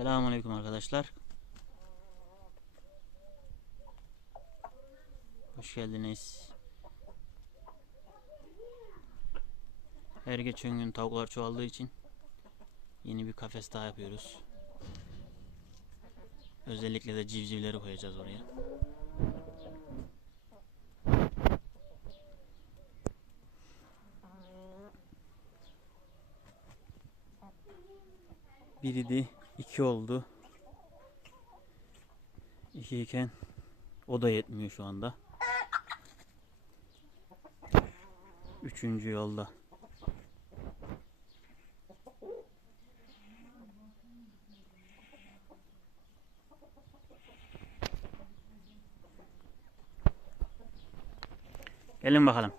Selamünaleyküm arkadaşlar. Hoş geldiniz. Her geçen gün tavuklar çoğaldığı için yeni bir kafes daha yapıyoruz. Özellikle de civcivleri koyacağız oraya. Biri de iki oldu. İki iken o da yetmiyor şu anda. Üçüncü yolda. Gelin bakalım.